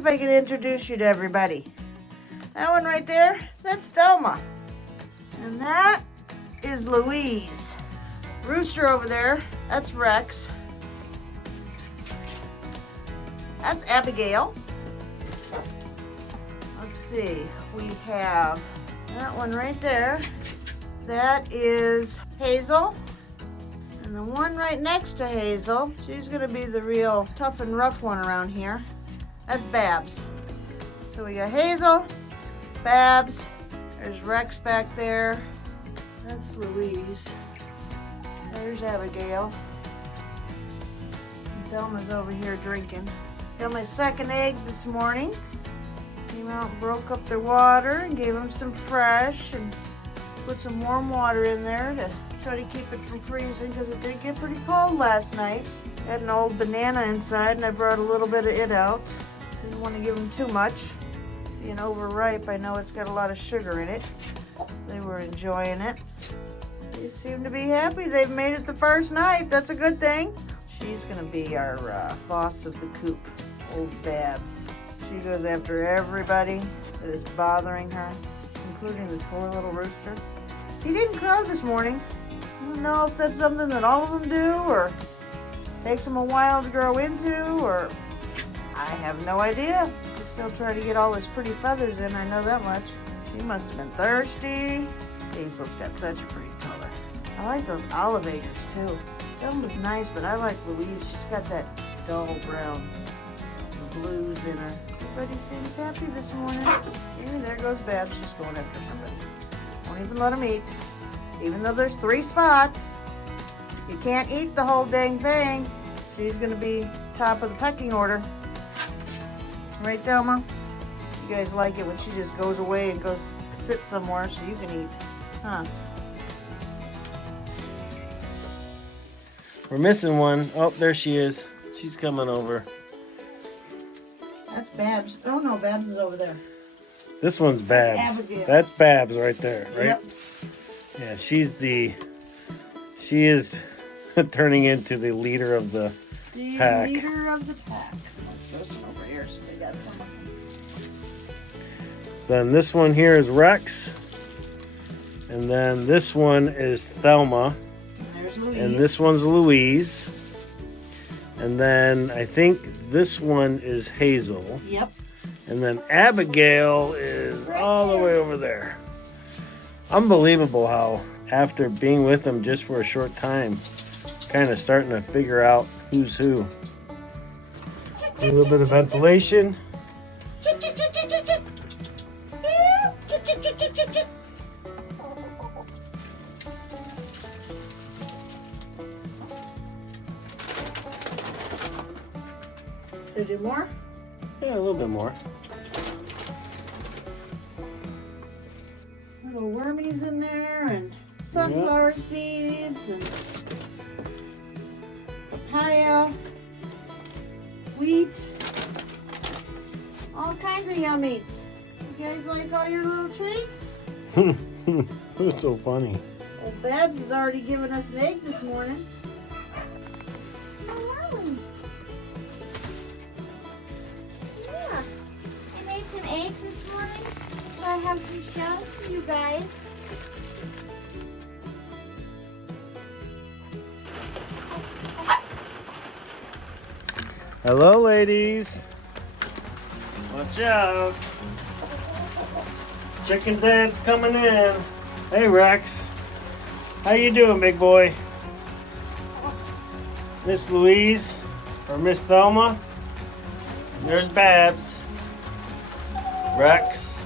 if I can introduce you to everybody. That one right there, that's Thelma. And that is Louise. Rooster over there, that's Rex. That's Abigail. Let's see, we have that one right there. That is Hazel. And the one right next to Hazel, she's gonna be the real tough and rough one around here. That's Babs. So we got Hazel, Babs, there's Rex back there. That's Louise. There's Abigail. And Thelma's over here drinking. Got my second egg this morning. Came out and broke up their water and gave them some fresh and put some warm water in there to try to keep it from freezing because it did get pretty cold last night. Had an old banana inside and I brought a little bit of it out. Didn't want to give them too much. Being overripe, I know it's got a lot of sugar in it. They were enjoying it. They seem to be happy. They've made it the first night. That's a good thing. She's gonna be our boss of the coop, old Babs. She goes after everybody that is bothering her, including this poor little rooster. He didn't crow this morning. I don't know if that's something that all of them do or takes them a while to grow into, or I have no idea. He's still trying to get all his pretty feathers in, I know that much. She must have been thirsty. Hazel's got such a pretty color. I like those olivators too. That one was nice, but I like Louise. She's got that dull brown blues in her. Everybody seems happy this morning. Hey, there goes Babs. She's going after somebody. Won't even let them eat. Even though there's 3 spots, you can't eat the whole dang thing. She's gonna be top of the pecking order. Right, Thelma? You guys like it when she just goes away and goes sit somewhere so you can eat, huh? We're missing one. Oh, there she is. She's coming over. That's Babs. Oh no, Babs is over there. This one's Babs. Abigail. That's Babs right there, right? Yep. Yeah, she is turning into the leader of the pack. Leader of the pack. Let's go over here so they got some. Then this one here is Rex. And then this one is Thelma. There's Louise. And this one's Louise. And then I think this one is Hazel. Yep. And then Abigail is all the way over there. Unbelievable how, after being with them just for a short time, kind of starting to figure out who's who. A little bit of ventilation. Did you do more? Yeah, a little bit more. Little wormies in there and sunflower seeds and papaya, wheat, all kinds of yummies. You guys like all your little treats? That's so funny. Old Babs has already given us an egg this morning. Yeah, I made some eggs this morning, so I have some shells for you guys. Hello, ladies. Watch out. Chicken Dad's coming in. Hey, Rex. How you doing, big boy? Miss Louise or Miss Thelma. And there's Babs. Rex.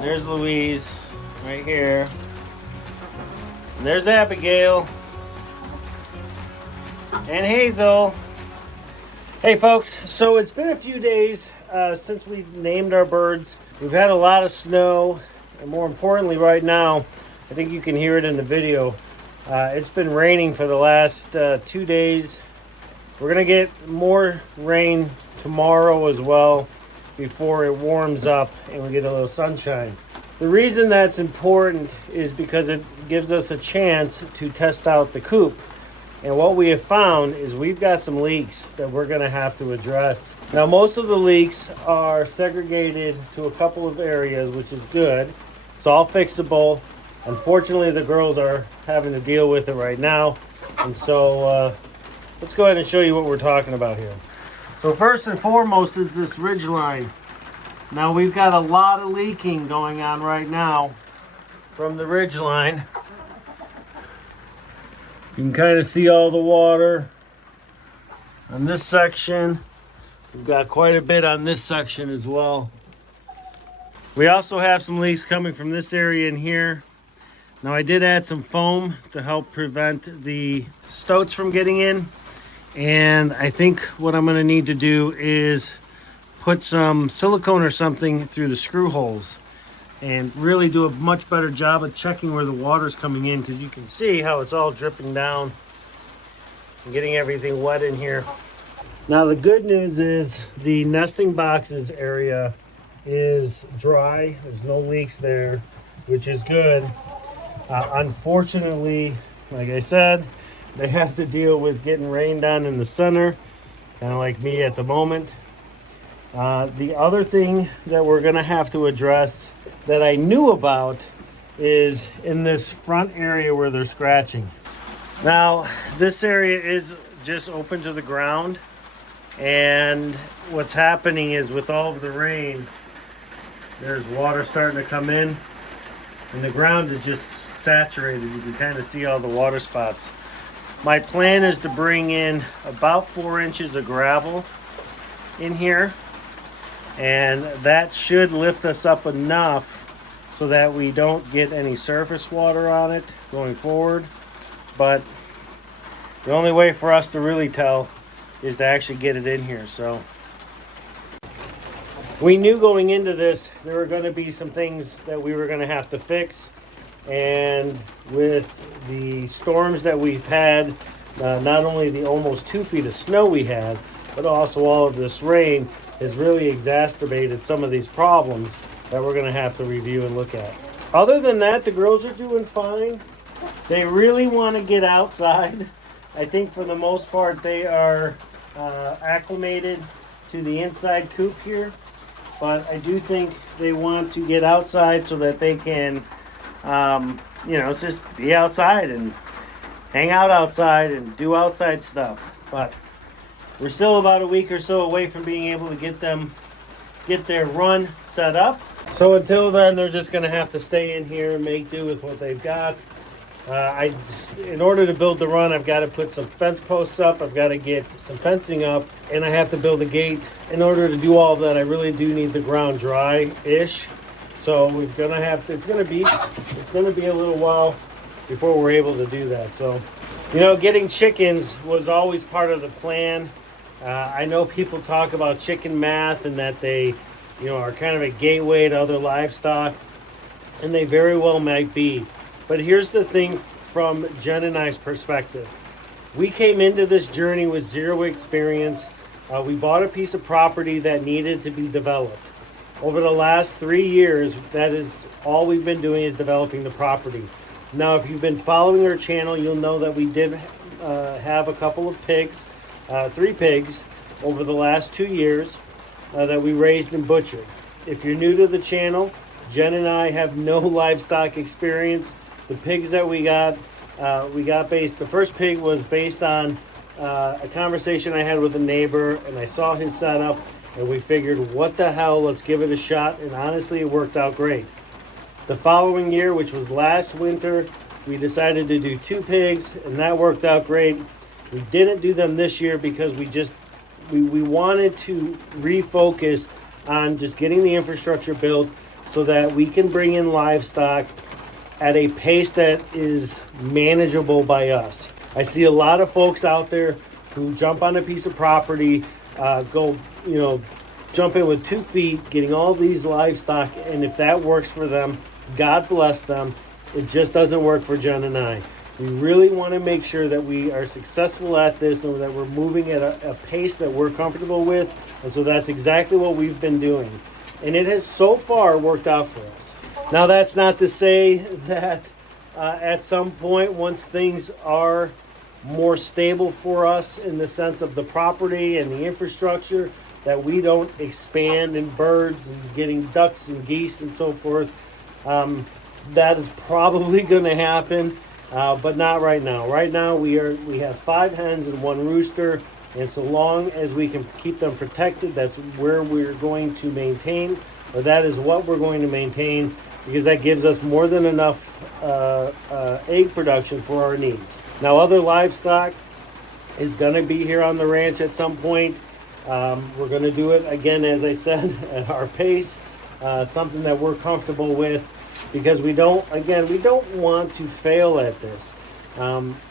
There's Louise right here. And there's Abigail. And Hazel. Hey folks, so it's been a few days since we named our birds. We've had a lot of snow, and more importantly right now, I think you can hear it in the video, it's been raining for the last 2 days. We're going to get more rain tomorrow as well before it warms up and we get a little sunshine. The reason that's important is because it gives us a chance to test out the coop. And what we have found is we've got some leaks that we're going to have to address. Now, most of the leaks are segregated to a couple of areas, which is good. It's all fixable. Unfortunately, the girls are having to deal with it right now. And so let's go ahead and show you what we're talking about here. So first and foremost is this ridge line. Now, we've got a lot of leaking going on right now from the ridge line. You can kind of see all the water on this section. We've got quite a bit on this section as well. We also have some leaks coming from this area in here. Now, I did add some foam to help prevent the stoats from getting in. And I think what I'm going to need to do is put some silicone or something through the screw holes and really do a much better job of checking where the water's coming in, because you can see how it's all dripping down and getting everything wet in here. Now, the good news is the nesting boxes area is dry. There's no leaks there, which is good. Unfortunately, like I said, they have to deal with getting rained on in the center, kind of like me at the moment. The other thing that we're going to have to address that I knew about is in this front area where they're scratching. Now, this area is just open to the ground, and what's happening is with all of the rain, there's water starting to come in, and the ground is just saturated. You can kind of see all the water spots. My plan is to bring in about 4 inches of gravel in here, and that should lift us up enough so that we don't get any surface water on it going forward. But the only way for us to really tell is to actually get it in here. So we knew going into this there were going to be some things that we were going to have to fix, and with the storms that we've had, not only the almost 2 feet of snow we had, but also all of this rain has really exacerbated some of these problems that we're going to have to review and look at. Other than that, the girls are doing fine. They really want to get outside. I think for the most part they are acclimated to the inside coop here, but I do think they want to get outside so that they can just be outside and hang out outside and do outside stuff. But we're still about a week or so away from being able to get their run set up. So until then, they're just going to have to stay in here and make do with what they've got. In order to build the run, I've got to put some fence posts up. I've got to get some fencing up, and I have to build a gate. In order to do all of that, I really do need the ground dry-ish. So we're going to have to, it's going to be a little while before we're able to do that. So, getting chickens was always part of the plan. I know people talk about chicken math and that they, are kind of a gateway to other livestock, and they very well might be. But here's the thing from Jen and I's perspective. We came into this journey with zero experience. We bought a piece of property that needed to be developed. Over the last 3 years, that is all we've been doing is developing the property. Now, if you've been following our channel, you'll know that we did have a couple of pigs, 3 pigs, over the last 2 years that we raised and butchered. If you're new to the channel, Jen and I have no livestock experience. The pigs that we got the first pig was based on a conversation I had with a neighbor, and I saw his setup, and we figured, what the hell, let's give it a shot, and honestly, it worked out great. The following year, which was last winter, we decided to do 2 pigs, and that worked out great. We didn't do them this year because we wanted to refocus on just getting the infrastructure built so that we can bring in livestock at a pace that is manageable by us. I see a lot of folks out there who jump on a piece of property, jump in with 2 feet, getting all these livestock, and if that works for them, God bless them. It just doesn't work for Jen and I. We really want to make sure that we are successful at this and that we're moving at a pace that we're comfortable with, and so that's exactly what we've been doing. And it has so far worked out for us. Now, that's not to say that at some point, once things are more stable for us in the sense of the property and the infrastructure, that we don't expand in birds and getting ducks and geese and so forth. That is probably going to happen, but not right now. Right now we have 5 hens and 1 rooster, and so long as we can keep them protected, that's where we're going to maintain, or that is what we're going to maintain, because that gives us more than enough egg production for our needs. Now, other livestock is going to be here on the ranch at some point. We're going to do it again, as I said, at our pace, something that we're comfortable with, because we don't want to fail at this.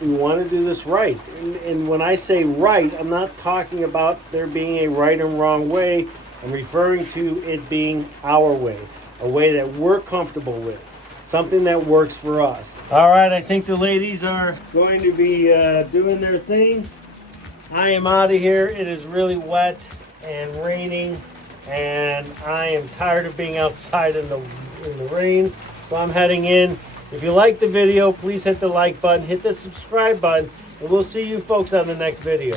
We want to do this right. And when I say right, I'm not talking about there being a right and wrong way. I'm referring to it being our way, a way that we're comfortable with, something that works for us. All right, I think the ladies are going to be doing their thing. I am out of here. It is really wet and raining, and I am tired of being outside in the rain, so I'm heading in. If you like the video, please hit the like button, hit the subscribe button, and we'll see you folks on the next video.